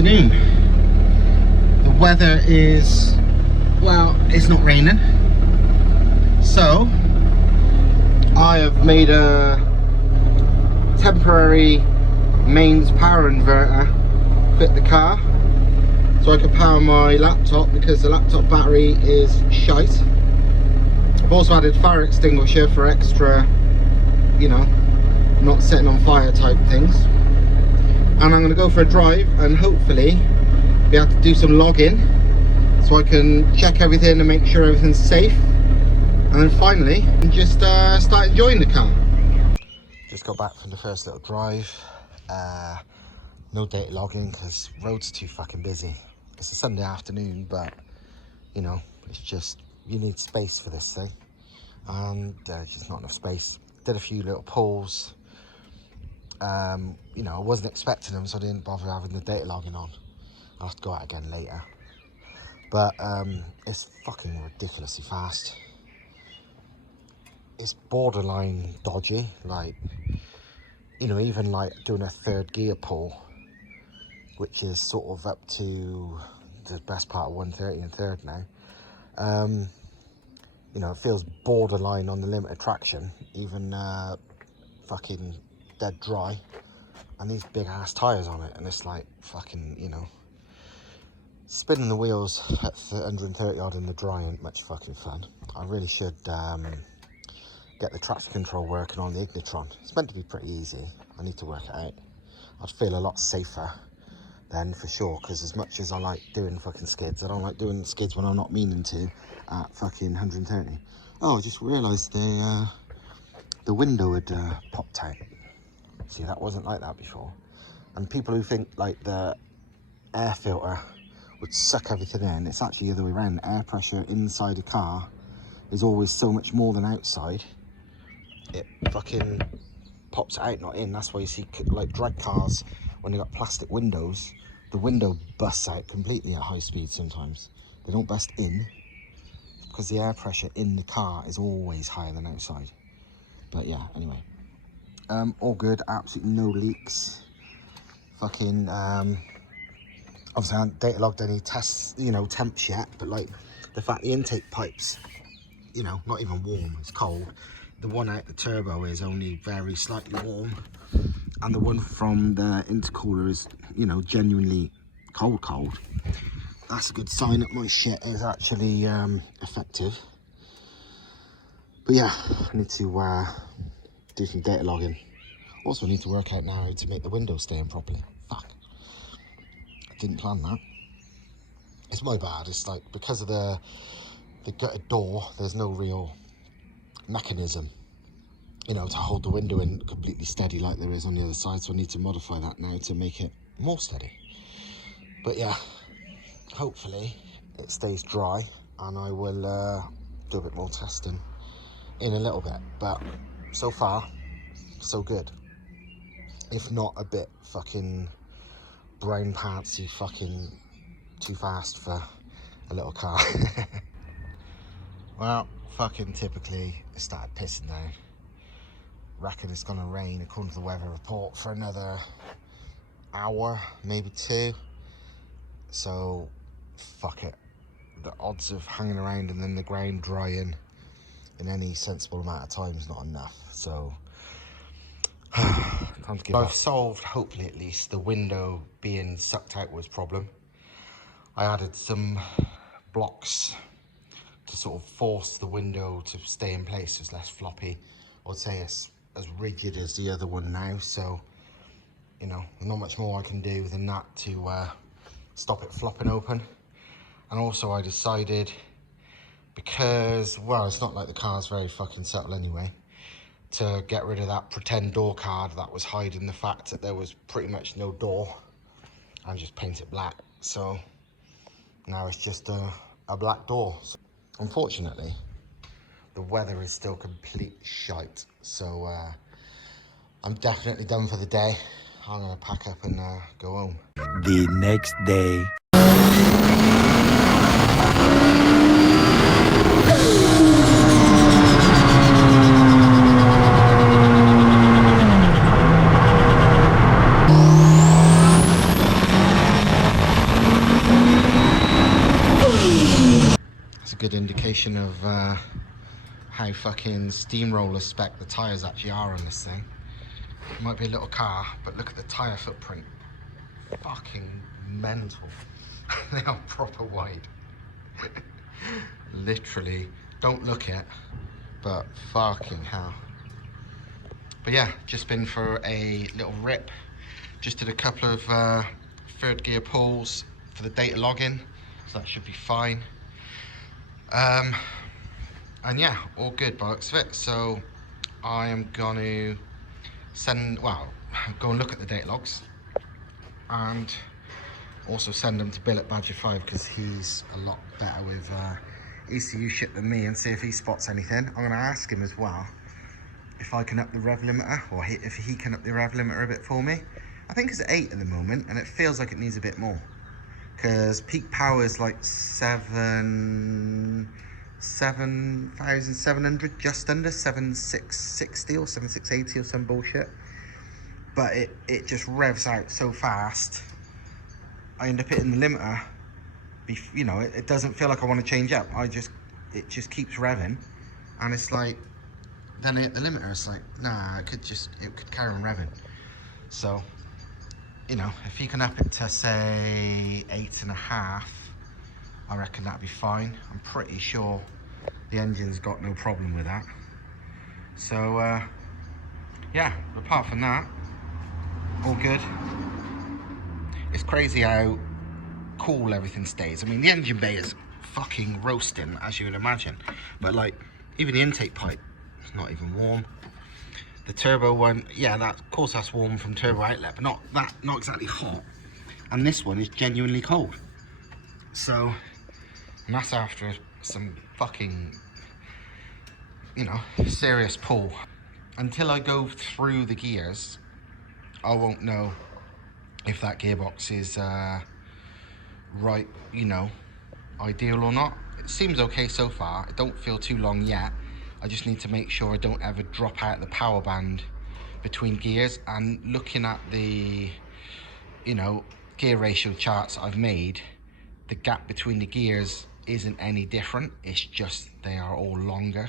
afternoon. The weather is, well, it's not raining. So, I have made a temporary mains power inverter fit the car so I can power my laptop because the laptop battery is shite. I've also added fire extinguisher for extra, you know, not setting on fire type things. And I'm going to go for a drive and hopefully be able to do some logging so I can check everything and make sure everything's safe, and then finally just start enjoying the car. Just got back from the first little drive. No data logging because roads are too fucking busy. It's a Sunday afternoon, but you know, it's just, you need space for this thing, and just not enough space. Did a few little pulls. You know, I wasn't expecting them, so I didn't bother having the data logging on. I'll have to go out again later. But it's fucking ridiculously fast. It's borderline dodgy, like, you know, even like doing a third gear pull, which is sort of up to the best part of 130 and third now. You know, it feels borderline on the limit of traction, even fucking dead dry, and these big ass tires on it, and it's like fucking, you know, spinning the wheels at 130 odd in the dry ain't much fucking fun. I really should get the traction control working on the Ignitron. It's meant to be pretty easy. I need to work it out. I'd feel a lot safer then for sure, because as much as I like doing fucking skids, I don't like doing skids when I'm not meaning to at fucking 130. Oh, I just realised the window had popped out. See, that wasn't like that before. And people who think like the air filter would suck everything in, it's actually the other way around. Air pressure inside a car is always so much more than outside. It fucking pops out, not in. That's why you see like drag cars, when they got plastic windows, the window busts out completely at high speed sometimes. They don't bust in because the air pressure in the car is always higher than outside. But yeah, anyway. All good, absolutely no leaks. Fucking, obviously I haven't data logged any tests, you know, temps yet, but like the fact the intake pipe's, you know, not even warm, it's cold. The one out the turbo is only very slightly warm, and the one from the intercooler is, you know, genuinely cold. That's a good sign that my shit is actually effective. But yeah, I need to do some data logging. Also need to work out now how to make the windows stay in properly. Fuck, I didn't plan that. It's my bad. It's like because of the gutted door, there's no real mechanism, you know, to hold the window in completely steady like there is on the other side. So I need to modify that now to make it more steady. But yeah, hopefully it stays dry, and I will do a bit more testing in a little bit. But so far, so good. If not a bit fucking brown pantsy, fucking too fast for a little car. Well, fucking typically it started pissing down. Reckon it's gonna rain according to the weather report for another hour, maybe 2. So fuck it. The odds of hanging around and then the ground drying in any sensible amount of time is not enough. So time to give up. I've solved, hopefully at least, the window being sucked outwards problem. I added some blocks to sort of force the window to stay in place. It's less floppy. I would say it's as rigid as the other one now, so you know, there's not much more I can do than that to stop it flopping open. And also I decided, because, well, it's not like the car's very fucking subtle anyway, to get rid of that pretend door card that was hiding the fact that there was pretty much no door, and just paint it black. So now it's just a black door. So, unfortunately, the weather is still complete shite, so I'm definitely done for the day. I'm gonna pack up and go home. The next day. good indication of how fucking steamroller spec the tyres actually are on this thing. It might be a little car, but look at the tyre footprint. Fucking mental. They are proper wide. Literally, don't look it, but fucking hell. But yeah, just been for a little rip. Just did a couple of third gear pulls for the data login, so that should be fine. And yeah, all good by the looks of it. So I am going to go and look at the data logs and also send them to Bill at Badger 5 because he's a lot better with ECU shit than me, and see if he spots anything. I'm going to ask him as well if I can up the rev limiter, or if he can up the rev limiter a bit for me. I think it's at 8 at the moment, and it feels like it needs a bit more because peak power is like 7,700, just under 7,660 or 7,680 or some bullshit. But it just revs out so fast. I end up hitting the limiter. You know, it doesn't feel like I want to change up. It just keeps revving, and it's like, then I hit the limiter. It's like, nah, it could carry on revving. So, you know, if he can up it to say 8.5, I reckon that'd be fine. I'm pretty sure the engine's got no problem with that. So yeah, apart from that, all good. It's crazy how cool everything stays. I mean, the engine bay is fucking roasting, as you would imagine, but like, even the intake pipe is not even warm. The turbo one, yeah, of course that's warm from turbo outlet, but not exactly hot. And this one is genuinely cold. So, and that's after some fucking, you know, serious pull. Until I go through the gears, I won't know if that gearbox is right, you know, ideal or not. It seems okay so far. It don't feel too long yet. I just need to make sure I don't ever drop out the power band between gears. And looking at the, you know, gear ratio charts I've made, the gap between the gears isn't any different. It's just they are all longer.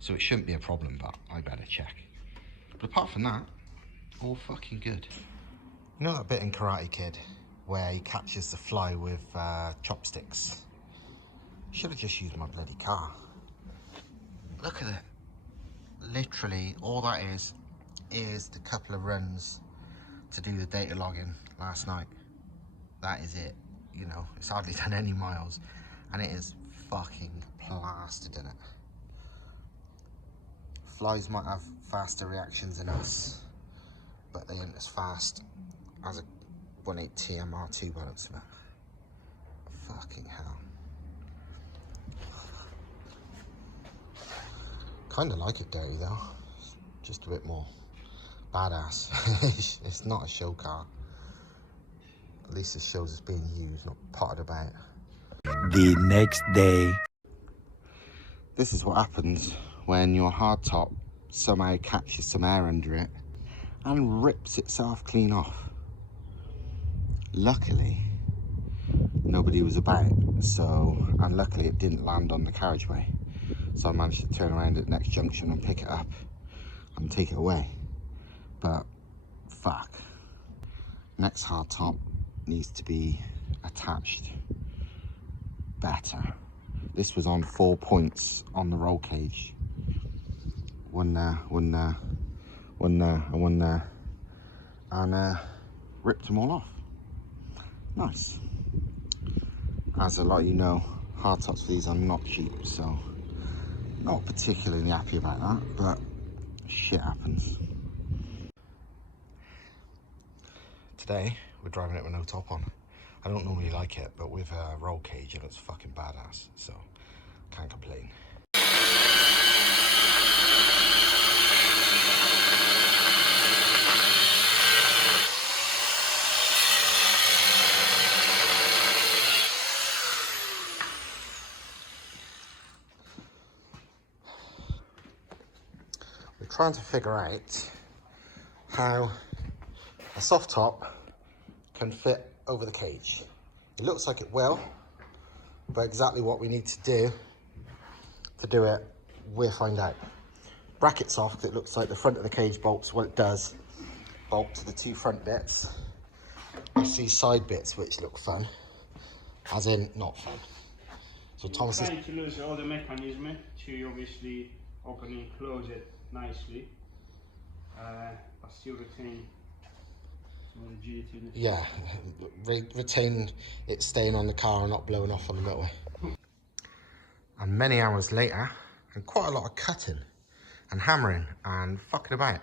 So it shouldn't be a problem, but I better check. But apart from that, all fucking good. You know that bit in Karate Kid where he catches the fly with chopsticks? Should have just used my bloody car. Look at it. Literally, all that is the couple of runs to do the data logging last night. That is it. You know, it's hardly done any miles, and it is fucking plastered in it. Flies might have faster reactions than us, but they ain't as fast as a 1.8T MR2 by the looks of it. Fucking hell. Kinda like it dirty though, just a bit more badass. It's not a show car. At least it shows it's being used, not potted about. The next day. This is what happens when your hardtop somehow catches some air under it and rips itself clean off. Luckily, nobody was about, and luckily it didn't land on the carriageway. So I managed to turn around at the next junction and pick it up and take it away. But fuck, next hardtop needs to be attached better. This was on 4 points on the roll cage. One there, one there, one there, and one there, and ripped them all off. Nice. As a lot of you know, hardtops for these are not cheap, so not particularly happy about that, but shit happens. Today, we're driving it with no top on. I don't normally like it, but with a roll cage, it looks fucking badass, so can't complain. We're trying to figure out how a soft top can fit over the cage. It looks like it will, but exactly what we need to do to do it, we'll find out. Brackets off, because it looks like the front of the cage bolts, well it does, bolt to the two front bits. I see side bits which look fun, as in not fun. So Thomas is trying to lose all the mechanism to obviously open and close it nicely, but still retain some rigidity in it. yeah, retain it staying on the car and not blowing off on the motorway. And many hours later, and quite a lot of cutting and hammering and fucking about,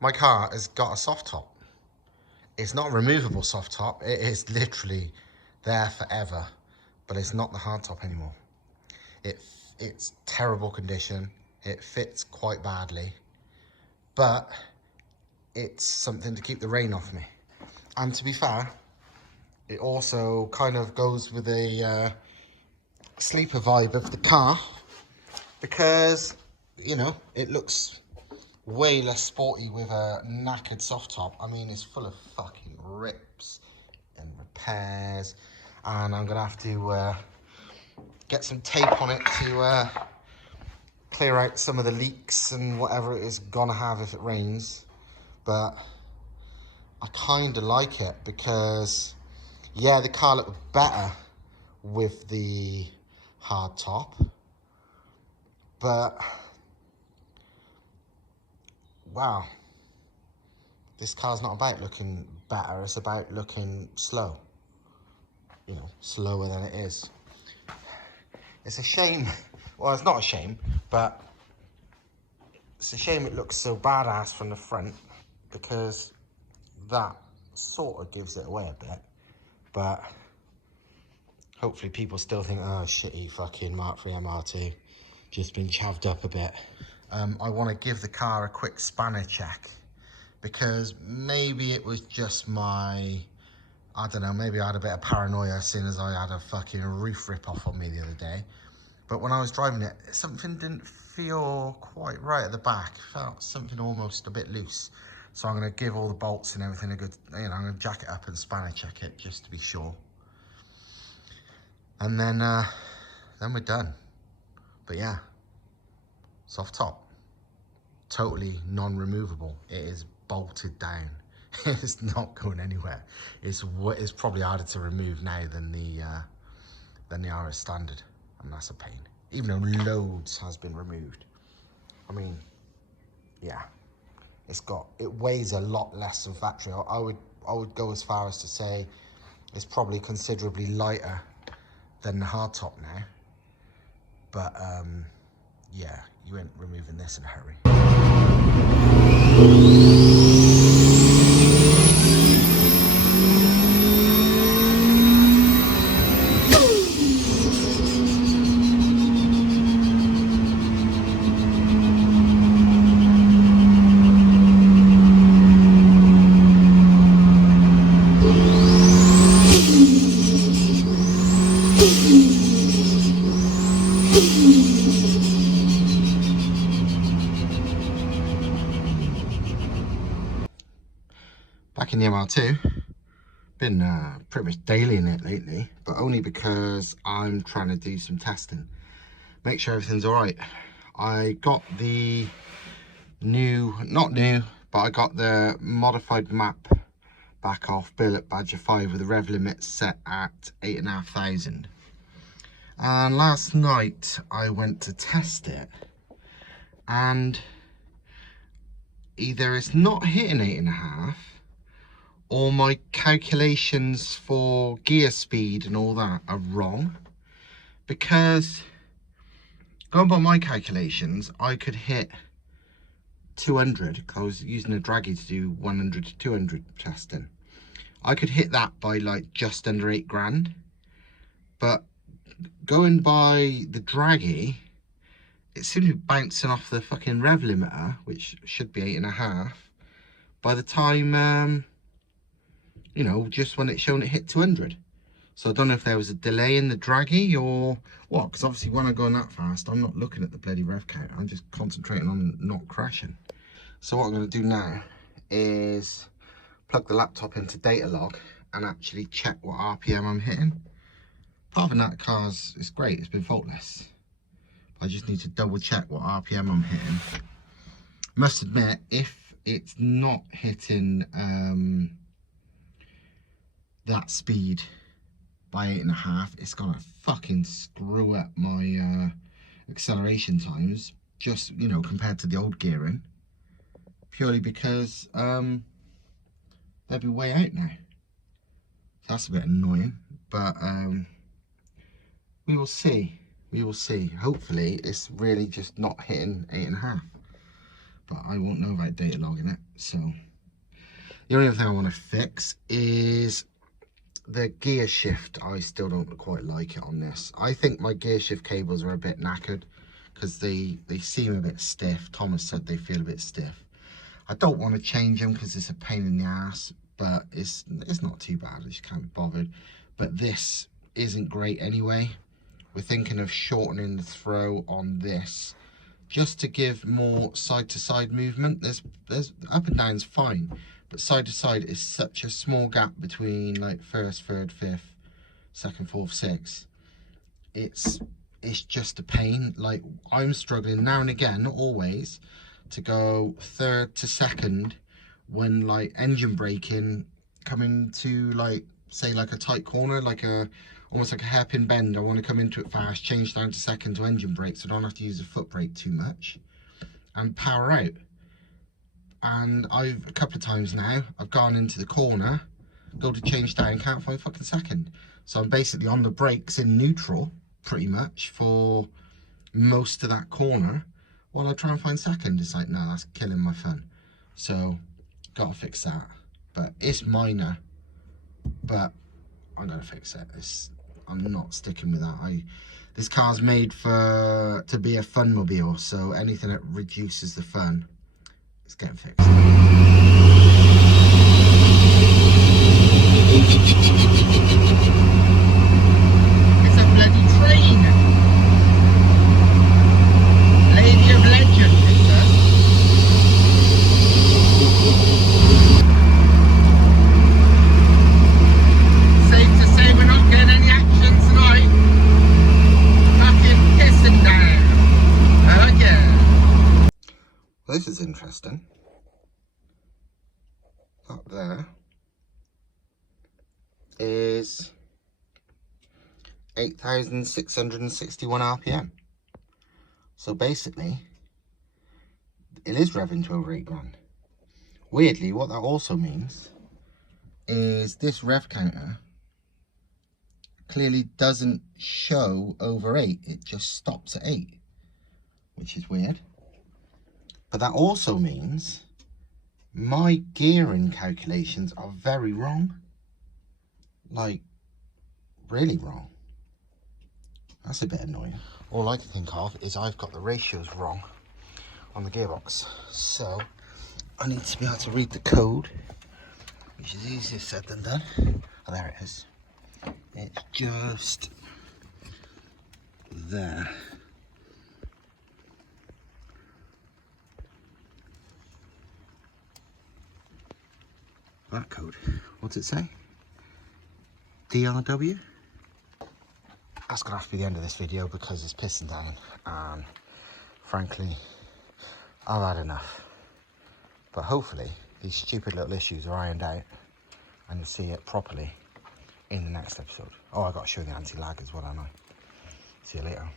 my car has got a soft top. It's not a removable soft top, it is literally there forever, but it's not the hard top anymore. It's terrible condition, it fits quite badly, but it's something to keep the rain off me. And to be fair, it also kind of goes with a sleeper vibe of the car, because, you know, it looks way less sporty with a knackered soft top. I mean, it's full of fucking rips and repairs, and I'm gonna have to get some tape on it to clear out some of the leaks and whatever it is gonna have if it rains. But I kind of like it because, yeah, the car looked better with the hard top, but wow, this car's not about looking better, it's about looking slow, you know, slower than it is. It's a shame, well, it's not a shame, but it's a shame it looks so badass from the front, because that sort of gives it away a bit. But hopefully people still think, oh, shitty fucking Mark III MR2, just been chavved up a bit. I want to give the car a quick spanner check, because maybe it was just my, I don't know, maybe I had a bit of paranoia as soon as I had a fucking roof rip off on me the other day. But when I was driving it, something didn't feel quite right at the back. Felt something almost a bit loose. So I'm going to give all the bolts and everything a good, you know, I'm going to jack it up and spanner check it just to be sure. And then we're done. But yeah, soft top, totally non-removable. It is bolted down. It's not going anywhere. It's probably harder to remove now than the RS standard, and that's a pain. Even though loads has been removed. I mean, yeah, it weighs a lot less than factory. I would go as far as to say it's probably considerably lighter than the hard top now. But yeah, you ain't removing this in a hurry. Back in the MR2, been pretty much daily in it lately, but only because I'm trying to do some testing, make sure everything's all right. I got the not new, but I got the modified map back off Bill at Badger 5 with the rev limit set at 8,500. And last night I went to test it, and either it's not hitting 8.5, or my calculations for gear speed and all that are wrong, because going by my calculations, I could hit 200, because I was using a draggy to do 100 to 200 testing. I could hit that by like just under 8 grand, but going by the draggy, it seemed to be bouncing off the fucking rev limiter, which should be 8.5, by the time you know, just when it's shown it hit 200. So I don't know if there was a delay in the draggy or what, because obviously when I'm going that fast, I'm not looking at the bloody rev count. I'm just concentrating on not crashing. So what I'm going to do now is plug the laptop into data log and actually check what RPM I'm hitting. Apart from that, it's great, it's been faultless. I just need to double check what RPM I'm hitting. Must admit, if it's not hitting that speed by 8.5, it's gonna fucking screw up my acceleration times, just, you know, compared to the old gearing, purely because they'll be way out now. That's a bit annoying, but we will see. We will see. Hopefully it's really just not hitting 8.5, but I won't know about data logging it. So the only other thing I want to fix is the gear shift. I still don't quite like it on this. I think my gear shift cables are a bit knackered because they seem a bit stiff. Thomas said they feel a bit stiff. I don't want to change them because it's a pain in the ass, but it's not too bad. I just can't be bothered. But this isn't great anyway. We're thinking of shortening the throw on this just to give more side to side movement. There's up and down's fine, but side to side is such a small gap between like first, third, fifth, second, fourth, sixth. It's just a pain. Like, I'm struggling now and again, not always, to go third to second when like engine braking coming to, like, say like a tight corner, like almost like a hairpin bend. I want to come into it fast, change down to second to engine brake so I don't have to use the foot brake too much and power out. And a couple of times now I've gone into the corner, go to change down, can't find fucking second. So I'm basically on the brakes in neutral pretty much for most of that corner while I try and find second. It's like, no, that's killing my fun. So gotta fix that. But it's minor, but I'm gonna fix it. I'm not sticking with that. This car's made to be a fun mobile, so anything that reduces the fun is getting fixed. It's a bloody train. Lady of Legend, it says. Safe to say we're not getting any action tonight. Fucking pissing down. Okay. Well, this is interesting. Up there is 8,661 RPM. So basically, it is revving to over 8 grand. Weirdly, what that also means is this rev counter clearly doesn't show over 8. It just stops at 8, which is weird. But that also means my gearing calculations are very wrong. Like, really wrong. That's a bit annoying. All I can think of is I've got the ratios wrong on the gearbox. So I need to be able to read the code, which is easier said than done. Oh, there it is. It's just there. That code. What's it say? DRW? That's gonna have to be the end of this video because it's pissing down, and frankly I've had enough. But hopefully these stupid little issues are ironed out and you'll see it properly in the next episode. Oh, I gotta show the anti-lag as well, haven't I? See you later.